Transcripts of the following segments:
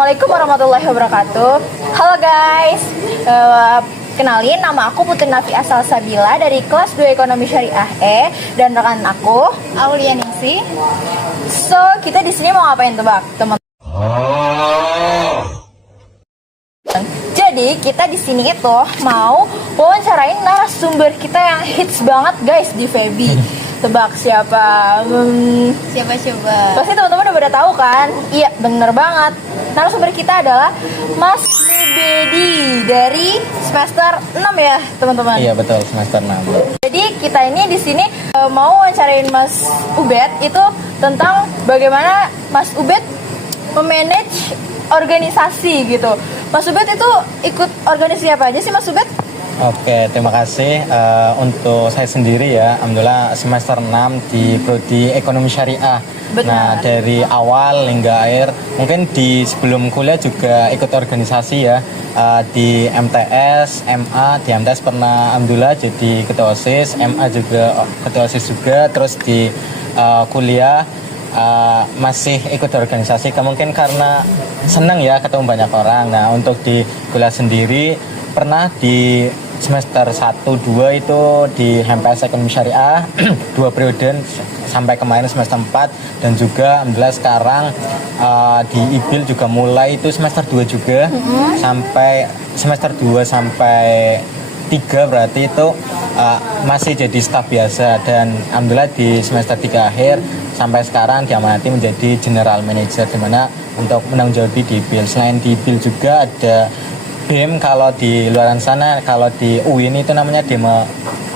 Assalamualaikum warahmatullahi wabarakatuh. Halo guys, kenalin nama aku Putri Nafiah Salsabila dari kelas 2 Ekonomi Syariah E dan rekan aku Aulia Ningsi. So, kita di sini mau ngapain tebak, teman? Jadi kita di sini itu mau wawancarain narasumber kita yang hits banget guys di Febi. Tebak siapa? Siapa coba? Pasti teman-teman udah pada tahu kan? Iya, bener banget. Narasumber kita adalah Mas Ubedi dari semester 6 ya, teman-teman. Iya, betul, semester 6. Jadi kita ini di sini mau wawancarain Mas Ubed itu tentang bagaimana Mas Ubed memanage organisasi gitu. Mas Ubed itu ikut organisasi apa aja sih Mas Ubed? Oke, terima kasih. Untuk saya sendiri ya, alhamdulillah semester 6 di Prodi Ekonomi Syariah. Benar. Nah, dari awal hingga akhir, mungkin di sebelum kuliah juga ikut organisasi ya. Di MTS, MA, di MTS pernah alhamdulillah jadi ketua OSIS, MA juga ketua OSIS juga, terus di kuliah masih ikut organisasi, mungkin karena senang ya ketemu banyak orang. Nah, untuk di kuliah sendiri pernah di semester 1-2 itu di HMPS Ekonomi Syariah 2 periode sampai kemarin semester 4, dan juga alhamdulillah sekarang di IBIL juga mulai itu semester 2 juga sampai semester 2 sampai 3 berarti itu masih jadi staf biasa, dan alhamdulillah di semester 3 akhir sampai sekarang diamanati menjadi general manager, di mana untuk menanggung jawab di IBIL. Selain di IBIL juga ada BEM, kalau di luaran sana, kalau di UIN itu namanya DEMA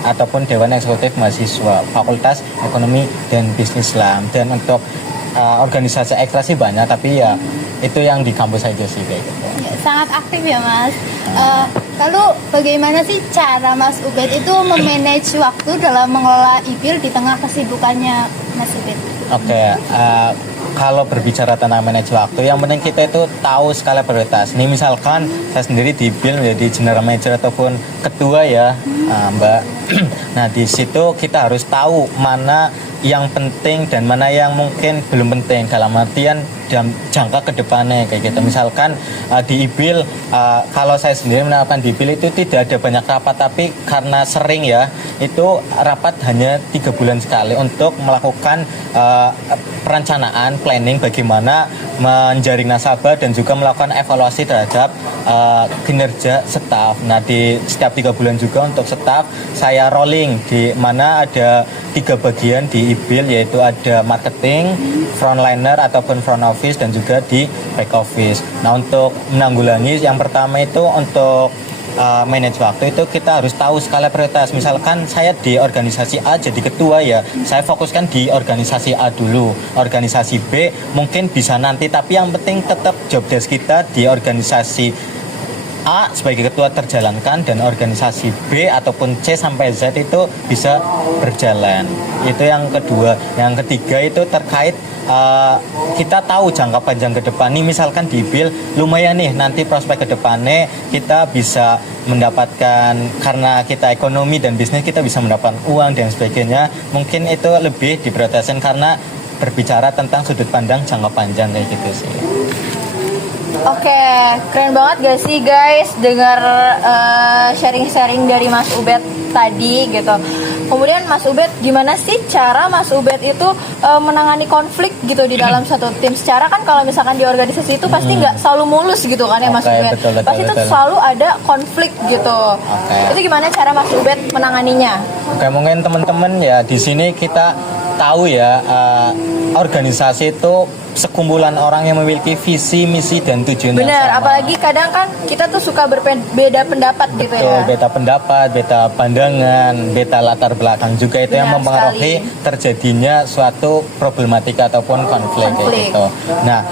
ataupun Dewan Eksekutif Mahasiswa Fakultas Ekonomi dan Bisnis Islam. Dan untuk organisasi ekstra sih banyak, tapi ya itu yang di kampus aja sih kayak gitu. Sangat aktif ya Mas. Lalu bagaimana sih cara Mas Ubed itu memanage waktu dalam mengelola IBIL di tengah kesibukannya Mas Ubed? Oke, kalau berbicara tentang manajemen waktu, yang penting kita itu tahu skala prioritas. Ini misalkan saya sendiri di BIL menjadi general manager ataupun ketua ya, Mbak. Nah, di situ kita harus tahu mana yang penting dan mana yang mungkin belum penting dalam artian dalam jangka ke depannya kayak gitu. Misalkan di IBIL, kalau saya sendiri menerapkan di IBIL itu tidak ada banyak rapat, tapi karena sering ya, itu rapat hanya 3 bulan sekali untuk melakukan perencanaan, planning bagaimana menjaring nasabah dan juga melakukan evaluasi terhadap kinerja staf. Nah, di setiap 3 bulan juga untuk staf saya rolling, di mana ada 3 bagian di IBIL, yaitu ada marketing, frontliner ataupun front office, dan juga di back office. Nah, untuk menanggulangi yang pertama itu untuk manage waktu itu kita harus tahu skala prioritas. Misalkan saya di organisasi A jadi ketua ya, saya fokuskan di organisasi A dulu. Organisasi B mungkin bisa nanti, tapi yang penting tetap job desk kita di organisasi A sebagai ketua terjalankan, dan organisasi B ataupun C sampai Z itu bisa berjalan. Itu yang kedua. Yang ketiga itu terkait kita tahu jangka panjang ke depan nih, misalkan di BIL lumayan nih nanti prospek ke depannya kita bisa mendapatkan, karena kita ekonomi dan bisnis kita bisa mendapatkan uang dan sebagainya, mungkin itu lebih diprioritaskan karena berbicara tentang sudut pandang jangka panjang kayak gitu sih. Oke, keren banget gak sih guys dengar sharing-sharing dari Mas Ubed tadi gitu. Kemudian Mas Ubed, gimana sih cara Mas Ubed itu menangani konflik gitu di dalam satu tim? Secara kan kalau misalkan di organisasi itu pasti nggak selalu mulus gitu kan ya Mas Ubed? Betul, pasti itu selalu ada konflik gitu. Itu gimana cara Mas Ubed menanganinya? Oke, mungkin teman-teman ya di sini kita tahu ya, organisasi itu sekumpulan orang yang memiliki visi, misi, dan tujuan yang sama. Benar, apalagi kadang kan kita tuh suka berbeda pendapat gitu ya. Betul, beda pendapat, beda pandangan, beda latar belakang juga itu yang mempengaruhi terjadinya suatu problematika ataupun konflik. Gitu. Nah,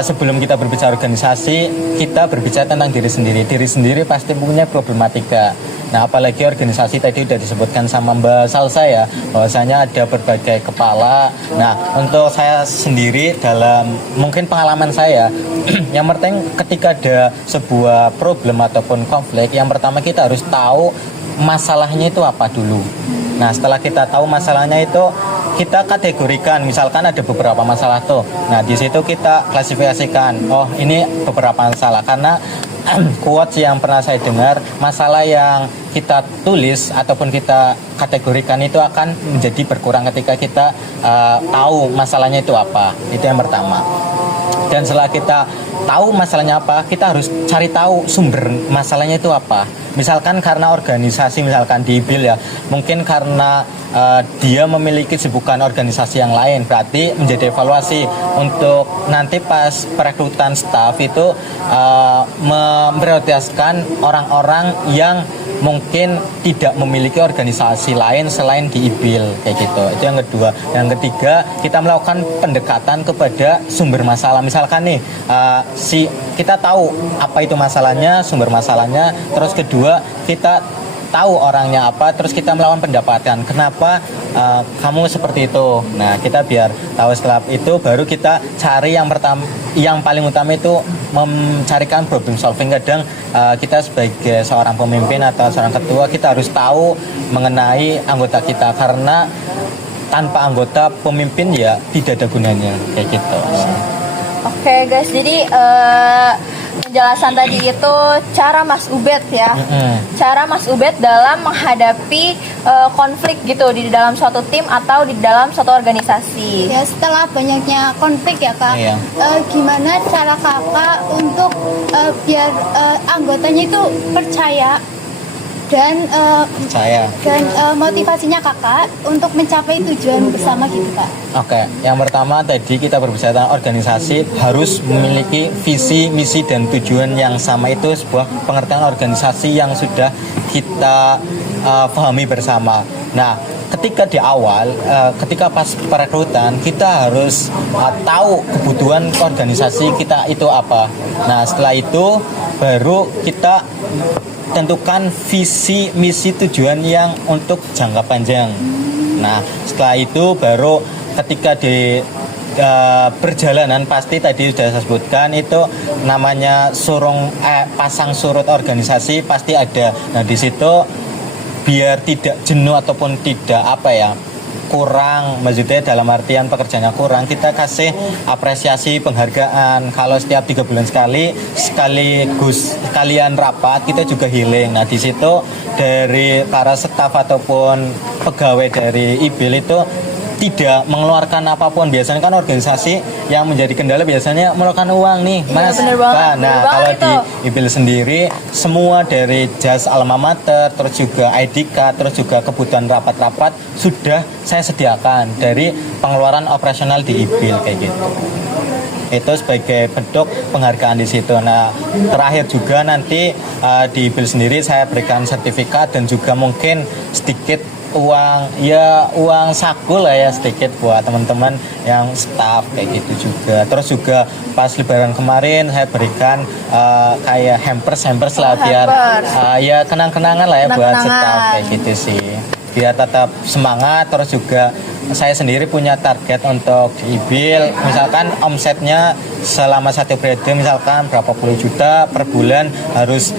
sebelum kita berbicara organisasi, kita berbicara tentang diri sendiri. Diri sendiri pasti punya problematika. Nah, apalagi organisasi tadi sudah disebutkan sama Mbak Salsa ya, bahwasanya ada berbagai kepala. Nah, untuk saya sendiri dalam mungkin pengalaman saya, yang penting ketika ada sebuah problem ataupun konflik, yang pertama kita harus tahu masalahnya itu apa dulu. Nah, setelah kita tahu masalahnya itu, kita kategorikan, misalkan ada beberapa masalah tuh. Nah, di situ kita klasifikasikan. Oh, ini beberapa masalah karena quotes yang pernah saya dengar, masalah yang kita tulis ataupun kita kategorikan itu akan menjadi berkurang ketika kita tahu masalahnya itu apa. Itu yang pertama. Dan setelah kita tahu masalahnya apa, kita harus cari tahu sumber masalahnya itu apa. Misalkan karena organisasi, misalkan di IPIL ya, mungkin karena dia memiliki kesibukan organisasi yang lain, berarti menjadi evaluasi untuk nanti pas perekrutan staf itu memprioritaskan orang-orang yang mungkin tidak memiliki organisasi lain selain di IPIL kayak gitu. Itu yang kedua. Yang ketiga, kita melakukan pendekatan kepada sumber masalah. Misalkan nih kita tahu apa itu masalahnya, sumber masalahnya. Terus kedua, kita tahu orangnya apa, terus kita melakukan pendapatan. Kenapa kamu seperti itu? Nah, kita biar tahu setelah itu baru kita cari yang pertama, yang paling utama itu mencarikan problem solving. Kadang kita sebagai seorang pemimpin atau seorang ketua, kita harus tahu mengenai anggota kita karena tanpa anggota pemimpin ya tidak ada gunanya kayak gitu. Oke guys, jadi penjelasan tadi itu cara Mas Ubed ya, cara Mas Ubed dalam menghadapi konflik gitu di dalam suatu tim atau di dalam suatu organisasi. Ya, setelah banyaknya konflik ya kak, Iya. Gimana cara kakak untuk biar anggotanya itu percaya dan motivasinya kakak untuk mencapai tujuan bersama gitu kak? Oke, yang pertama tadi kita berbicara tentang organisasi harus memiliki visi, misi, dan tujuan yang sama. Itu sebuah pengertian organisasi yang sudah kita pahami bersama. Nah, ketika di awal, ketika pas perekrutan, kita harus tahu kebutuhan organisasi kita itu apa. Nah, setelah itu baru kita tentukan visi, misi, tujuan yang untuk jangka panjang. Nah, setelah itu baru ketika di perjalanan pasti tadi sudah saya sebutkan itu namanya pasang surut organisasi pasti ada. Nah, di situ biar tidak jenuh ataupun tidak kurang, maksudnya dalam artian pekerjaannya kurang, kita kasih apresiasi penghargaan. Kalau setiap 3 bulan sekaligus kalian rapat, kita juga healing. Nah, di situ dari para staf ataupun pegawai dari IPIL itu tidak mengeluarkan apapun. Biasanya kan organisasi yang menjadi kendala biasanya mengeluarkan uang nih, Mas. Bener banget, Nah, kalau di IPIL sendiri semua dari jas alma mater, terus juga ID card, terus juga kebutuhan rapat-rapat sudah saya sediakan dari pengeluaran operasional di IPIL kayak gitu. Itu sebagai bentuk penghargaan di situ. Nah, terakhir juga nanti di IPIL sendiri saya berikan sertifikat dan juga mungkin sedikit uang saku lah ya, sedikit buat teman-teman yang staff kayak gitu juga. Terus juga pas lebaran kemarin saya berikan kayak hampers lah biar ya kenang-kenangan lah ya buat staff kayak gitu sih, biar tetap semangat. Terus juga saya sendiri punya target untuk di IPIL, misalkan omsetnya selama 1 periode misalkan berapa puluh juta per bulan, harus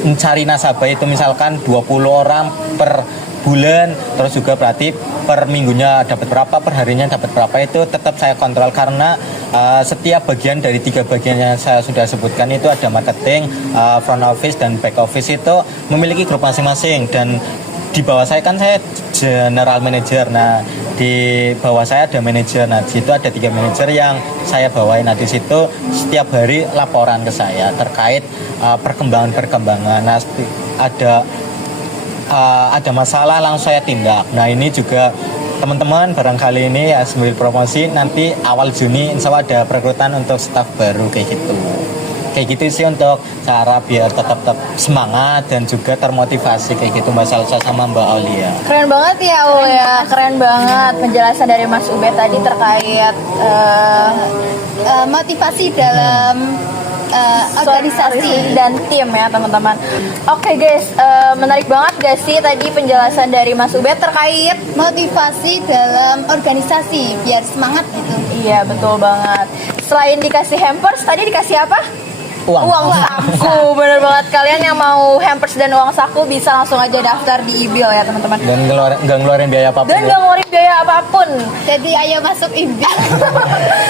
mencari nasabah itu misalkan 20 orang per bulan. Terus juga berarti per minggunya dapat berapa, per harinya dapat berapa, itu tetap saya kontrol karena setiap bagian dari 3 bagian yang saya sudah sebutkan itu ada marketing, front office, dan back office itu memiliki grup masing-masing. Dan di bawah saya kan saya general manager. Nah, di bawah saya ada manajer. Nah, di situ ada 3 manajer yang saya bawain. Nah, di situ setiap hari laporan ke saya terkait perkembangan. Nah, ada masalah langsung saya tindak. Nah, ini juga teman-teman barangkali ini ya sambil promosi, nanti awal Juni insya Allah ada perekrutan untuk staf baru kayak gitu. Kayak gitu sih untuk cara biar tetap semangat dan juga termotivasi kayak gitu Mbak Salsa sama Mbak Aulia. Keren banget ya Ul ya, keren banget penjelasan dari Mas Ubed tadi terkait motivasi dalam organisasi dan tim ya teman-teman. Oke guys, menarik banget gak sih tadi penjelasan dari Mas Ubed terkait motivasi dalam organisasi biar semangat gitu. Iya betul banget. Selain dikasih hampers, tadi dikasih apa? Uang saku, bener banget. Kalian yang mau hampers dan uang saku bisa langsung aja daftar di IBIL ya teman-teman. Dan nggak ngeluarin biaya apapun. Dan ya. nggak ngeluarin biaya apapun. Jadi ayo masuk IBIL.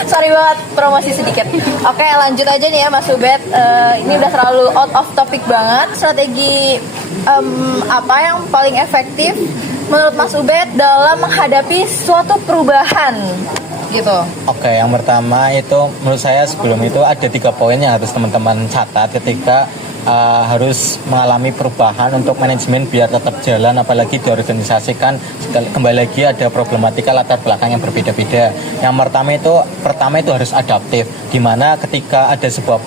Sorry banget, promosi sedikit. Oke, lanjut aja nih ya Mas Ubed. Ini udah terlalu out of topic banget. Strategi apa yang paling efektif menurut Mas Ubed dalam menghadapi suatu perubahan gitu? Oke, yang pertama itu menurut saya sebelum itu ada 3 poin yang harus teman-teman catat ketika harus mengalami perubahan untuk manajemen biar tetap jalan, apalagi diorganisasikan. Kembali lagi ada problematika latar belakang yang berbeda-beda. Yang pertama itu harus adaptif, dimana ketika ada sebuah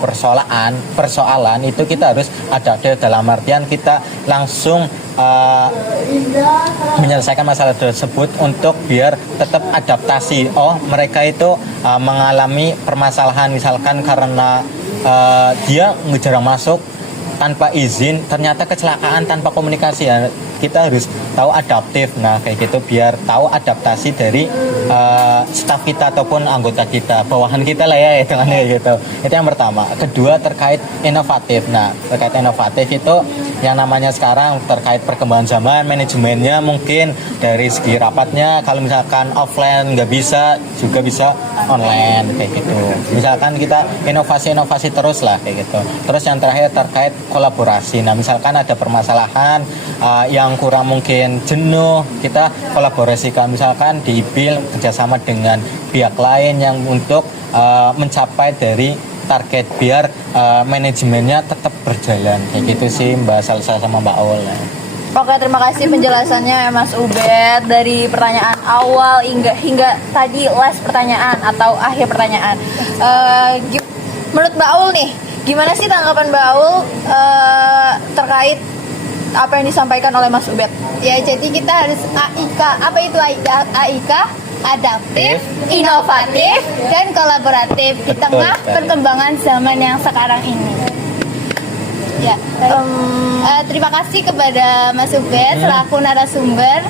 persoalan itu kita harus adaptif dalam artian kita langsung menyelesaikan masalah tersebut untuk biar tetap adaptasi. Oh, mereka itu mengalami permasalahan misalkan karena dia jarang masuk tanpa izin, ternyata kecelakaan tanpa komunikasi ya. Kita harus tahu adaptif, nah kayak gitu biar tahu adaptasi dari staf kita ataupun anggota kita, bawahan kita lah ya hitungannya gitu. Itu yang pertama. Kedua terkait inovatif. Nah terkait inovatif itu yang namanya sekarang terkait perkembangan zaman, manajemennya mungkin dari segi rapatnya kalau misalkan offline nggak bisa, juga bisa online kayak gitu. Misalkan kita inovasi terus lah kayak gitu. Terus yang terakhir terkait kolaborasi. Nah misalkan ada permasalahan yang kurang mungkin jenuh, kita kolaborasikan misalkan di IBIL kerjasama dengan pihak lain yang untuk mencapai dari target biar manajemennya tetap berjalan kayak gitu sih Mbak Salsa sama Mbak Aul ya. Oke, terima kasih penjelasannya ya Mas Ubed, dari pertanyaan awal hingga tadi last pertanyaan atau akhir pertanyaan. Menurut Mbak Aul nih, gimana sih tanggapan Mbak Aul terkait apa yang disampaikan oleh Mas Ubed? Ya, jadi kita harus AIK. Apa itu AIK? AIK adaptif, inovatif, dan kolaboratif di tengah perkembangan zaman yang sekarang ini. Ya, terima kasih kepada Mas Ubed selaku narasumber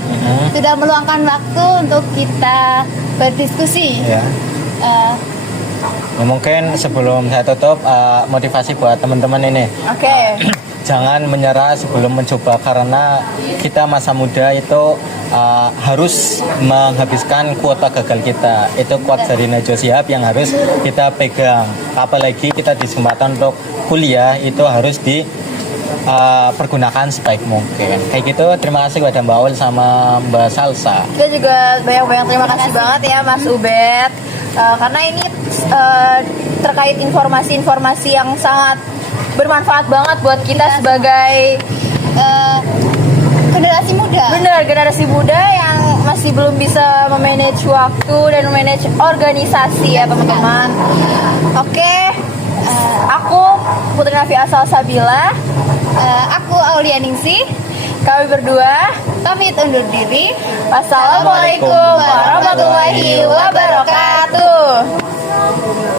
sudah meluangkan waktu untuk kita berdiskusi. Ya. Mungkin sebelum saya tutup motivasi buat teman-teman ini. Oke. Jangan menyerah sebelum mencoba karena kita masa muda itu harus menghabiskan kuota gagal kita. Itu kuat dari Najwa Shihab yang harus kita pegang. Apalagi kita di kesempatan untuk kuliah itu harus pergunakan sebaik mungkin. Kayak gitu, terima kasih kepada Mbak Aul sama Mbak Salsa. Kita juga banyak-banyak terima kasih banget ya Mas Ubed, karena ini terkait informasi-informasi yang sangat bermanfaat banget buat kita sebagai generasi muda. Bener, generasi muda yang masih belum bisa memanage waktu dan memanage organisasi ya teman-teman. Oke, aku Putri Nafia Asal Sabila, aku Aulia Ningsih. kami berdua Pamit undur diri. wassalamualaikum warahmatullahi wabarakatuh.